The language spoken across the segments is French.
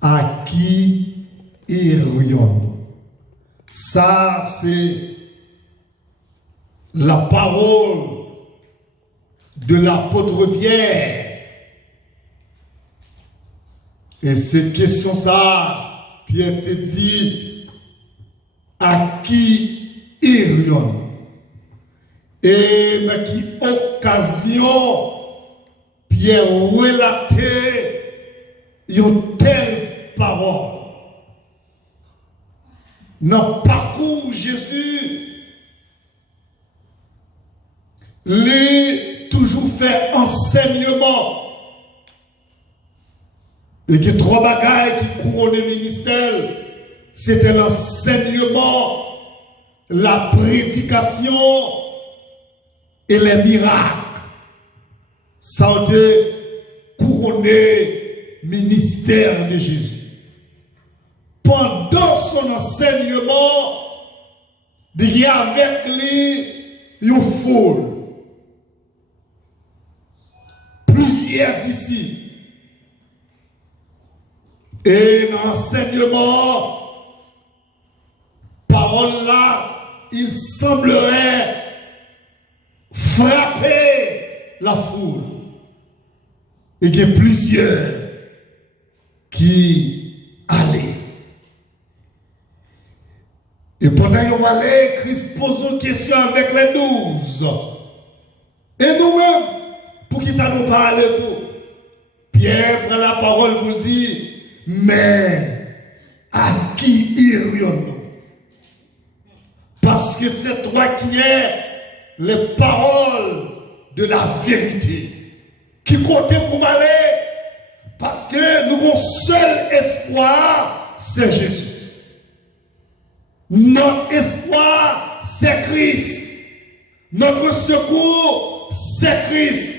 à qui irions. Ça, c'est la parole de l'apôtre Pierre. Et cette question, ça, Pierre te dit, à qui irions? Et dans quelle occasion, Pierre relatait une telle parole. Dans le parcours Jésus, il toujours fait enseignement. Et il y a trois bagailles qui couronnaient le ministère. C'était l'enseignement, la prédication et les miracles. Ça a été couronné le ministère de Jésus. Pendant son enseignement, il y a avec lui une foule. Plusieurs disciples. Et dans l'enseignement, parole là, il semblerait frapper la foule. Et il y a plusieurs qui allaient. Et pendant qu'ils allaient, Christ pose une question avec les 12. Et nous-mêmes, pour qui ça nous parle tout? Pierre prend la parole pour dire, mais à qui irions-nous? Parce que c'est toi qui es les paroles de la vérité qui comptait pour m'aller. Parce que nous avons seul espoir, c'est Jésus. Notre espoir, c'est Christ. Notre secours, c'est Christ.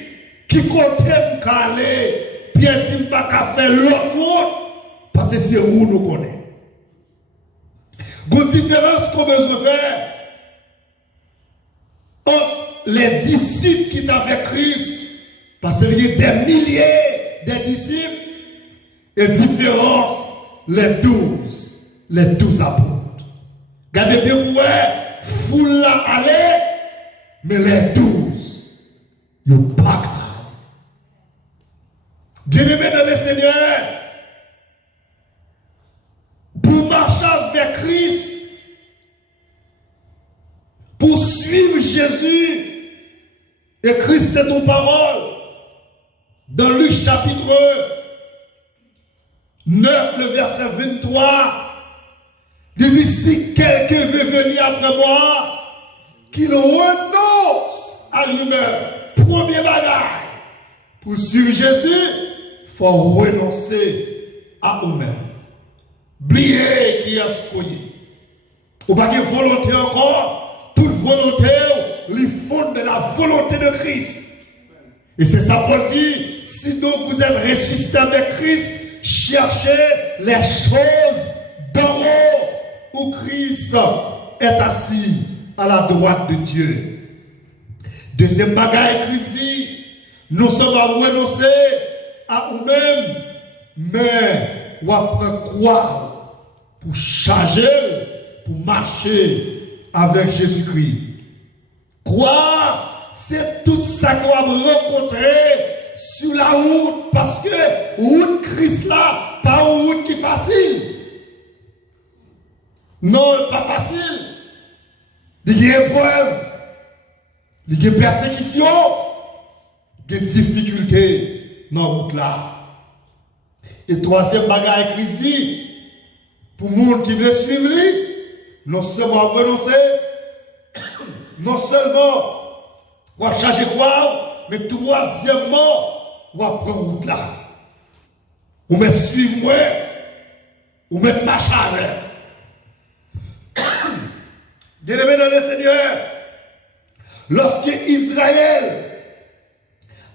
Qui comptait pour aller, bien dit, pas qu'à faire l'autre route, parce que c'est où nous connaissons. Une différence qu'on besoin de faire entre les disciples qui étaient avec Christ, parce qu'il y a des milliers de disciples, et différence les 12 apôtres. Regardez bien où est, foule là aller, mais les 12, ils n'ont pas qu'à. Bien-aimés dans le Seigneur, pour marcher avec Christ, pour suivre Jésus, et Christ est ton parole, dans Luc chapitre 9, le verset 23, il dit, si quelqu'un veut venir après moi, qu'il renonce à lui-même. Premier bagage, pour suivre Jésus, il faut renoncer à nous-mêmes. Oubliez qui est ce qu'on est. Ou pas de volonté encore, toute volonté, les fonde de la volonté de Christ. Et c'est ça Paul dit, sinon vous êtes ressuscité avec Christ, cherchez les choses d'en haut où Christ est assis à la droite de Dieu. Deuxième bagaille, Christ dit, nous sommes à renoncer à nous-mêmes, mais on va croire pour charger, pour marcher avec Jésus-Christ. Croire, c'est tout ça qu'on va rencontrer sur la route, parce que route Christ là, pas une route qui est facile. Non, pas facile. Il y a épreuve, il y a persécution, il y a difficultés dans la route là. Et troisième bagage, Christ dit, pour les gens qui veulent suivre lui, non seulement renoncer, non seulement on va changer quoi, mais troisièmement, on va prendre route là. On va suivre moi, on va marcher avec. Bien-aimés dans le Seigneur, lorsque Israël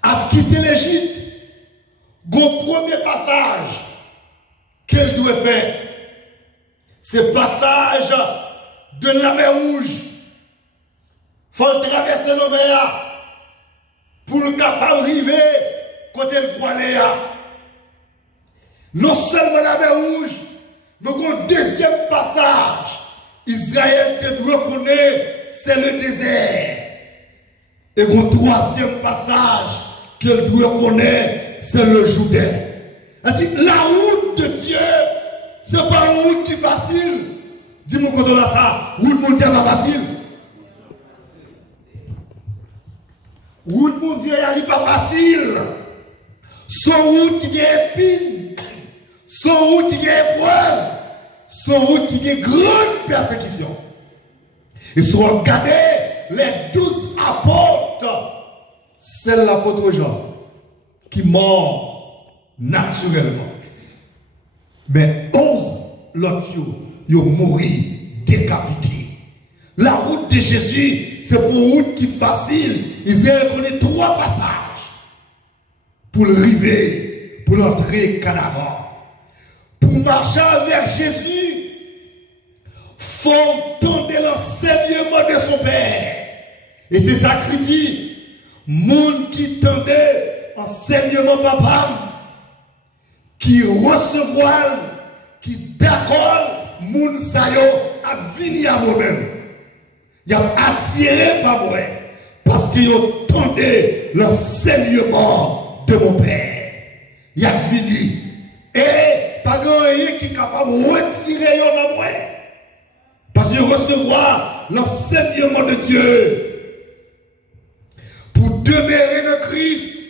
a quitté l'Égypte, le premier passage qu'elle doit faire, c'est le passage de la mer Rouge. Il faut traverser la mer pour le capable d'arriver côté le poilet. Non seulement la mer Rouge, mais au deuxième passage, Israël te doit connaître, c'est le désert. Et au troisième passage qu'elle doit connaître, c'est le Jourdain. La route de Dieu, ce n'est pas une route qui est facile. Dis-moi quand on a ça, route mondiale n'est pas facile. Route mondiale n'est pas facile. Son route qui est épine, son route qui est épreuve, son route qui est grande persécution. Et si vous regardez les 12 apôtres, c'est l'apôtre Jean qui mort naturellement. Mais 11 l'autre, ils ont mouru décapités. La route de Jésus, c'est pour une route qui est facile. Ils ont reconnu 3 passages pour arriver, pour l'entrer Canaan. Pour marcher avec Jésus, il faut entendre l'enseignement de son Père. Et c'est ça qu'il dit. Moun qui tendait enseignement papa, qui recevoir, qui d'accord, moun sayo a vini à moi-même. Il a attiré par moi parce qu'il entendait l'enseignement de mon Père. Il a vini. Et pas rien qui est capable de retirer dans moi. Parce qu'il recevoir l'enseignement de Dieu. Pour demeurer dans Christ, il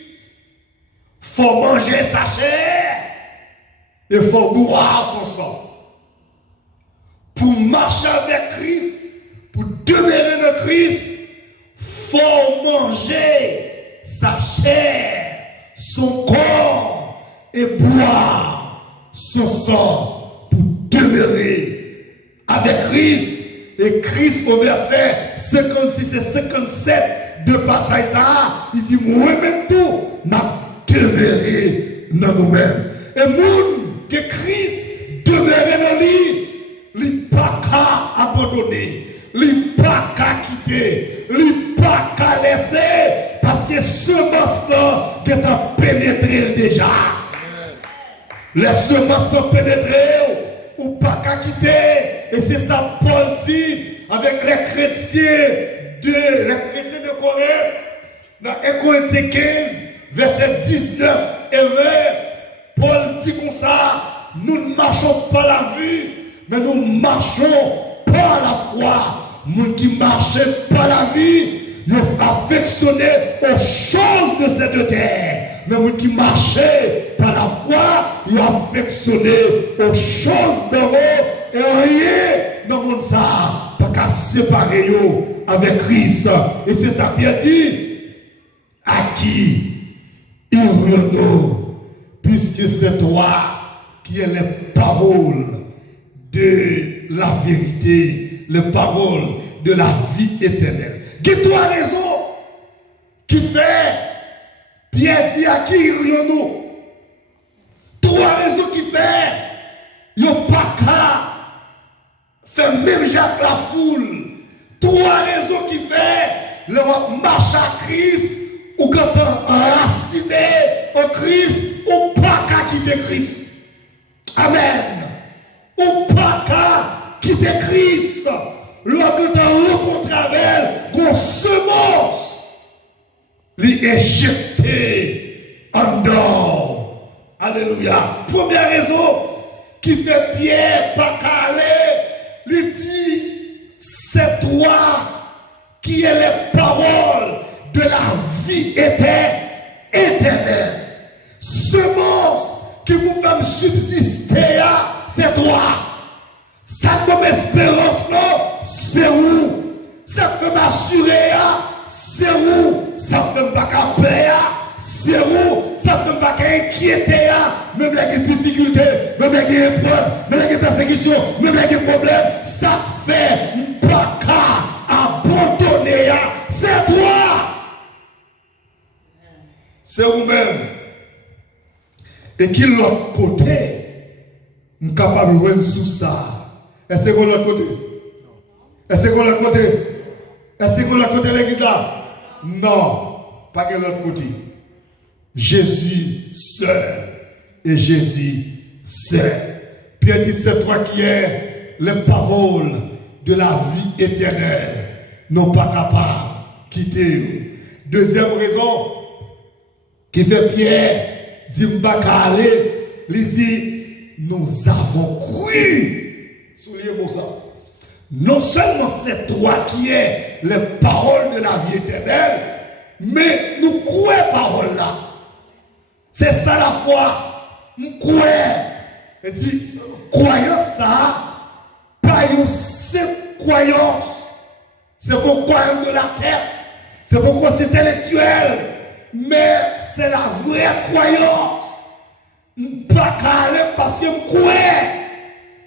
faut manger sa chair et il faut boire son sang. Pour marcher avec Christ, pour demeurer dans Christ, il faut manger sa chair, son corps et boire son sang pour demeurer avec Christ. Et Christ au verset 56 et 57 de passage ça, il dit moi-même tout, m'a demeuré dans nous-mêmes. Et moun que Christ demeure dans lui, il pas qu'à abandonner, il pas qu'à quitter, il pas qu'à laisser, parce que ce semence-là qui a pénétré déjà. Les semences sont pénétrées ou pas qu'à quitter. Et c'est ça Paul dit avec les chrétiens de Corinthe, dans 1 Corinthiens 15, verset 19 et 20, Paul dit comme ça, nous ne marchons pas la vue, mais nous marchons par la foi. Nous qui marchent par la vie, ils ont affectionné aux choses de cette terre. Mais nous qui marchent par la foi, ils ont affectionné aux choses de haut. Et rien dans le monde ça, pas qu'à séparer avec Christ. Et c'est ça Pierre dit, à qui irions-nous, puisque c'est toi qui es les paroles de la vérité, les paroles de la vie éternelle. Qui toi raison qui fait, Pierre dit à qui irions-nous? Trois raisons qui fait, il n'y a pas qu'à faire même Jacques la foule. Trois raisons qui fait, le marche à Christ, ou quand on enraciné au Christ, ou pas qu'à quitter Christ. Amen. Ou pas qu'à quitter Christ. Lorsque tu as rencontré avec elle, qu'on semence, l'éjecter en dehors. Alléluia. Première raison qui fait Pierre pas qu'aller, il dit, c'est toi qui es les paroles de la vie éternelle. Semence qui vous fait subsister, c'est toi. Ça comme espérance, non, c'est où? Ça fait m'assurer, c'est où? Ça fait pas qu'à payer, c'est où? Ça fait pas qu'à inquiéter, même les difficultés, même les épreuves, même les persécutions, même les problèmes, ça fait pas qu'à abandonner, c'est toi. C'est vous-même. Et qui l'autre côté, nous sommes capables de voir sous ça. Est-ce qu'on l'autre côté? Est-ce qu'on l'autre côté? Est-ce qu'on l'autre côté l'église là? Non, pas que l'autre côté. Jésus seul et Jésus Pierre dit, c'est toi qui es les paroles de la vie éternelle, non pas capable de quitter. Deuxième raison qui fait Pierre dit, il dit, nous avons cru. Soulignez pour ça. Non seulement c'est toi qui es les paroles de la vie éternelle, mais nous croyons paroles là. C'est ça la foi. Nous croyons. Il dit, croyance ça, pas une simple croyance. C'est pour croyance de la terre. C'est pourquoi c'est intellectuel. Mais c'est la vraie croyance. Pas calé parce que je crois.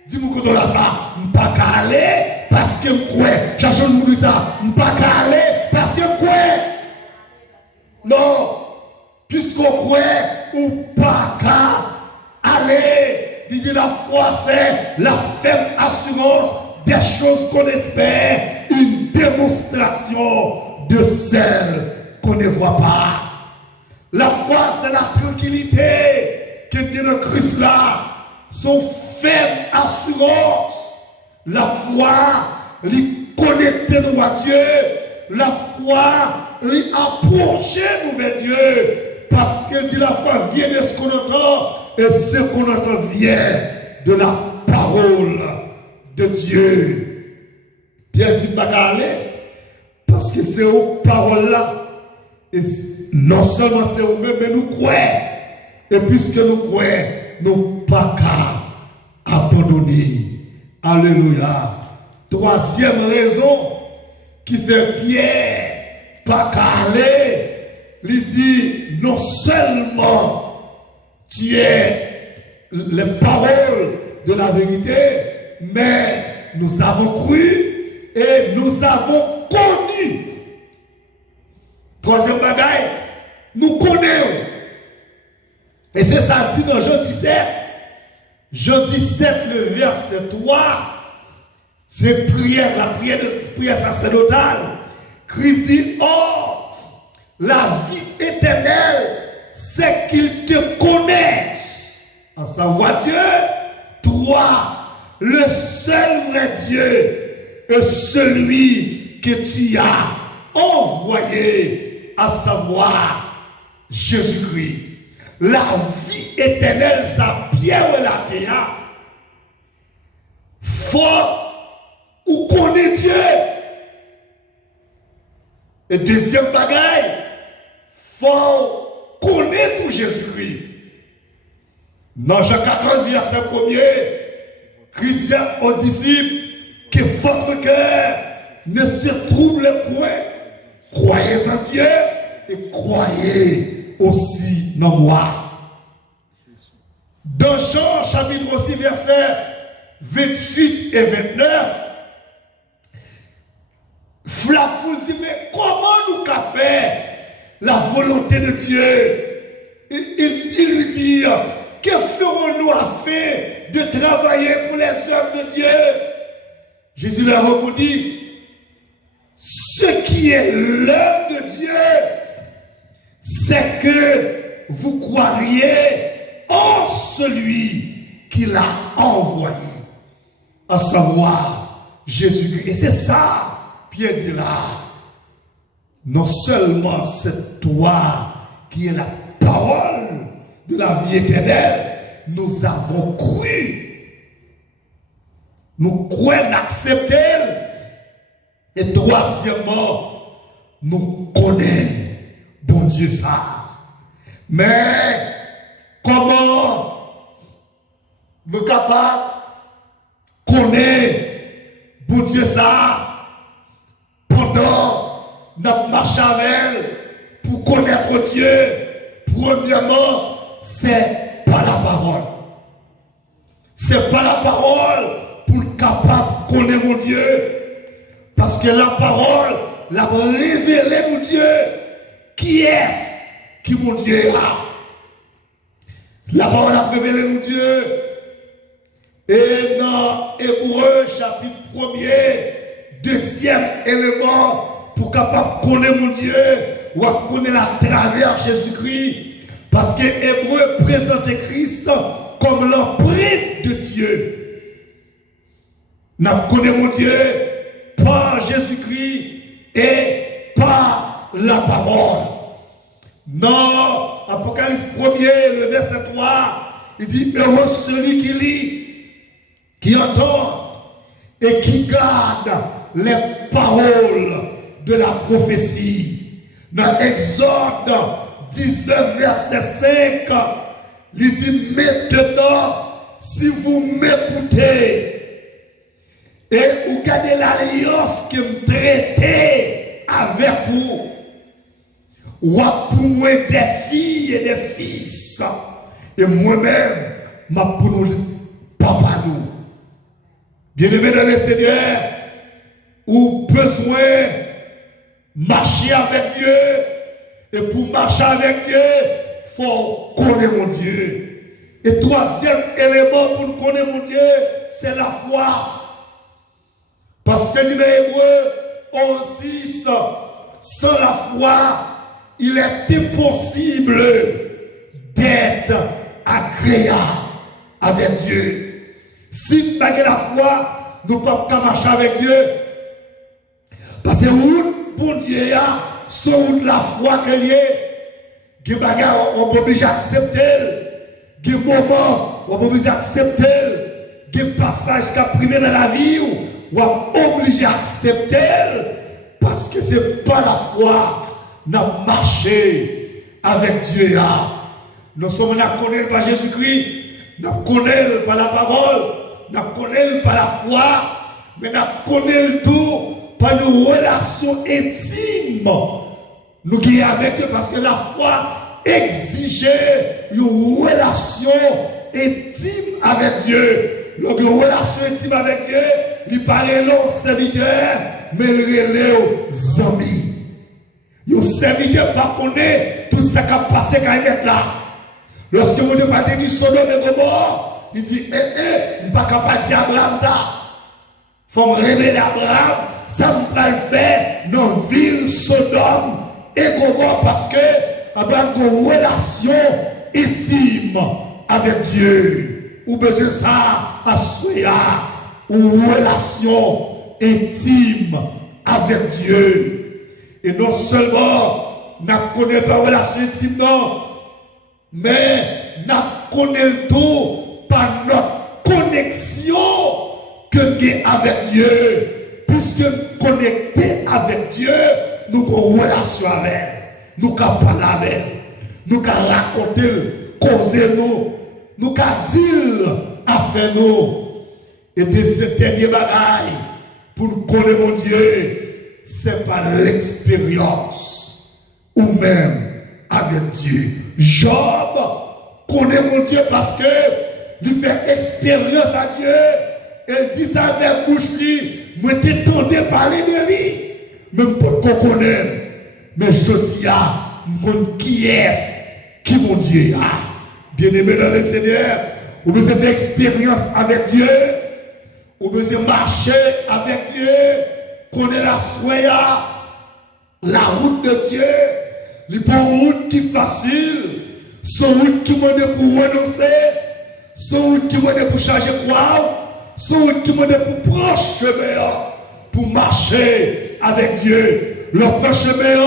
Dis-moi que tu as ça. Pas calé parce que je crois. J'ai dit ça. Pas calé parce que je crois. Non. Puisqu'on croit ou pas qu'à aller. Il dit la foi, c'est la ferme assurance des choses qu'on espère. Une démonstration de celles qu'on ne voit pas. La foi, c'est la tranquillité que dit le Christ là, son ferme assurance. La foi, lui connecter nous à Dieu. La foi, lui approcher nous vers Dieu. Parce que dit la foi vient de ce qu'on entend, et ce qu'on entend vient de la parole de Dieu. Pierre dit pas aller, parce que c'est aux paroles là. Et non seulement c'est eux-mêmes, mais nous croyons. Et puisque nous croyons, nous pas qu'à abandonner. Alléluia. Troisième raison qui fait Pierre pas qu'à aller, il dit non seulement tu es les paroles de la vérité, mais nous avons cru et nous avons connu. Troisième bagaille, nous connaissons. Et c'est ça dit dans Jean 17. Jean 17, le verset 3, c'est la prière sacerdotale. Christ dit, oh, la vie éternelle, c'est qu'ils te connaissent, à savoir Dieu, toi, le seul vrai Dieu, et celui que tu as envoyé, à savoir Jésus-Christ. La vie éternelle, ça Pierre relaté, faut ou connaître Dieu. Et deuxième bagaille, faut connaître Jésus-Christ. Dans Jean 14, verset 1er, Christ dit aux disciples que votre cœur ne se trouble point. Croyez en Dieu et croyez aussi en moi. Dans Jean chapitre 6, verset 28 et 29, la foule dit, mais comment nous qu'à faire la volonté de Dieu? Il lui dit, que ferons-nous afin de travailler pour les œuvres de Dieu? Jésus leur répondit, ce qui est l'œuvre de Dieu, c'est que vous croiriez en celui qui l'a envoyé, à savoir Jésus-Christ. Et c'est ça, Pierre dit là, non seulement c'est toi qui es la parole de la vie éternelle, nous avons cru, nous croyons accepter, et troisièmement, nous connaissons bon Dieu ça. Mais comment nous capables de connaître bon Dieu ça pendant notre marche avec elle pour connaître Dieu? Premièrement, c'est pas la parole. C'est pas la parole pour être capable de connaître mon Dieu. Parce que la parole l'a révélé mon Dieu. Qui est-ce qui mon Dieu a? La parole a révélé mon Dieu. Et dans Hébreux chapitre 1er, deuxième élément pour capable de connaître mon Dieu ou à connaître à travers Jésus-Christ. Parce que Hébreu présente Christ comme l'empreinte de Dieu. Nous connaissons mon Dieu par Jésus-Christ et par la parole. Dans Apocalypse 1er, le verset 3, il dit, heureux celui qui lit, qui entend et qui garde les paroles de la prophétie. Dans Exode 19, verset 5, il dit, maintenant, si vous m'écoutez et vous gardez l'alliance que me traitez avec vous, ou pour moi des filles et des fils, et moi-même, ma pour nous, papa nous. Bien-aimés dans le Seigneur, ou besoin marcher avec Dieu, et pour marcher avec Dieu, il faut connaître mon Dieu. Et troisième élément pour nous connaître mon Dieu, c'est la foi. Parce que dit dans Hébreu 11:6, sans la foi, il est impossible d'être agréable avec Dieu. Si nous n'avons pas la foi, nous ne pouvons pas marcher avec Dieu. Parce que route pour Dieu, c'est route la foi qu'il y a. Il y a des on peut obligé d'accepter. Il y a des moments on peut obligé d'accepter. Il y a des passages qui sont privés dans la vie où on est obligé d'accepter. Parce que ce n'est pas la foi. Nous avons marché avec Dieu. Nous sommes connus par Jésus-Christ, nous connaissons par la parole, nous connaissons par la foi, mais nous connaissons tout par une relation intime. Nous guérissons avec eux parce que la foi exigeait une relation intime avec Dieu. Donc une relation intime avec Dieu, il paraît long serviteur, mais il relève aux amis. Un serviteur pas connaît tout ce qui a passé quand il est là. Lorsque vous parlez du Sodome et Gomorrhe, il dit, je ne peux pas dire à Abraham ça. Il faut me révéler à Abraham, ça me va le faire dans la ville Sodome et Gomorrhe parce que Abraham a une relation intime avec Dieu. Ou besoin ça à Soya, une relation intime avec Dieu. Et non seulement nous ne connaissons pas la relation intime, non, mais nous connaissons tout par notre connexion que nous avons avec Dieu. Puisque nous connectés avec Dieu, nous avons une relation avec. Nous pouvons parler avec. Nous pouvons raconter, causer nous. Nous pouvons dire affaire nous. Et deuxième dernier bagaille, pour nous connaître mon Dieu, c'est par l'expérience ou même avec Dieu. Job connaît mon Dieu parce que il fait expérience à Dieu. Il dit ça avec bouche lui, moi t'entendais parler de lui, même pas qu'on connaît. Mais je dis qui est-ce qui mon Dieu a. Bien-aimé dans le Seigneur, vous devez faire expérience avec Dieu, vous devez marcher avec Dieu. Connaît la soya, la route de Dieu, les bonnes routes qui facile, son route qui m'a pour renoncer, son route qui m'a pour changer quoi, son route qui m'a pour prendre chemin, pour marcher avec Dieu. Le proche chemin,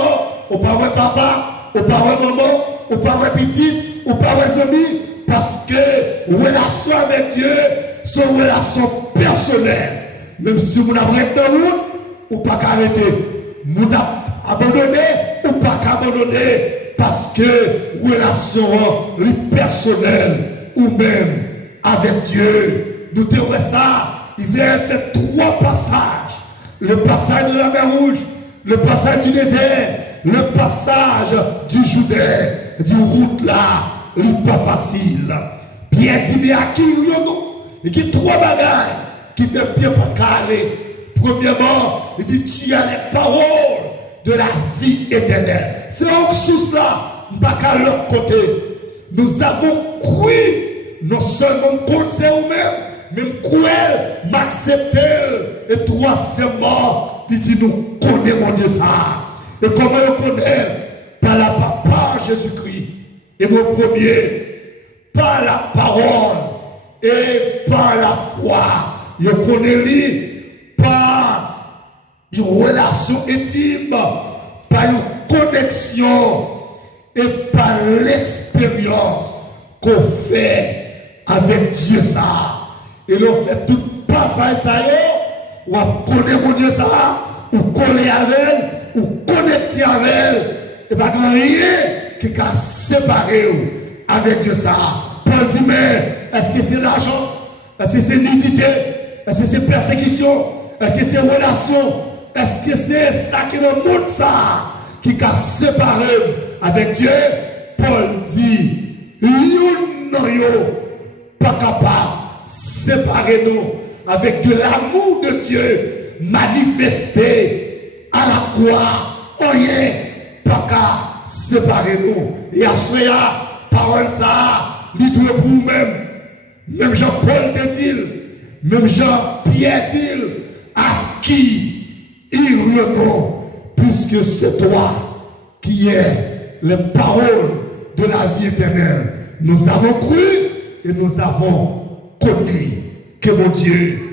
au parent papa, au parent maman, au parent petit, au parent ami, parce que relation avec Dieu, c'est une relation personnelle. Même si vous n'avez pas de route, ou pas qu'arrêter, nous abandonné ou pas qu'abandonner parce que relation personnelle ou même avec Dieu. Nous devons ça. Israël fait 3 passages. Le passage de la mer Rouge, le passage du désert, le passage du Jourdain. Du route là, il n'est pas facile. Pierre dit, mais à qui nous? Il y a 3 bagailles qui fait bien pour caler. Premièrement, il dit, tu as les paroles de la vie éternelle. C'est en sous là, pas qu'à l'autre côté. Nous avons cru, non seulement contre nous-mêmes, même cruel, m'accepter. Et troisièmement, il dit, nous connaissons Dieu ça. Et comment on connaît? Par la par Jésus-Christ. Et mon premier, par la parole et par la foi, il connaît lui par une relation intime, par une connexion et par l'expérience qu'on fait avec Dieu ça. Et l'on fait tout passage ça ou connaître mon Dieu ça, ou coller avec elle, ou connecter avec elle, et pas rien qui a séparé avec Dieu ça. Paul dit, mais est-ce que c'est l'argent? Est-ce que c'est nudité? Est-ce que c'est persécution? Est-ce que c'est relation? Est-ce que c'est ça qui est le monde ça qui a séparé avec Dieu? Paul dit, non pas capable de séparer nous avec de l'amour de Dieu manifesté à la croix. Rien pas qu'à séparer nous. Et à ce parole ça, dit pour vous-même. Même Jean-Paul te dit, même Jean-Pierre dit, à qui il répond, puisque c'est toi qui es les paroles de la vie éternelle. Nous avons cru et nous avons connu que mon Dieu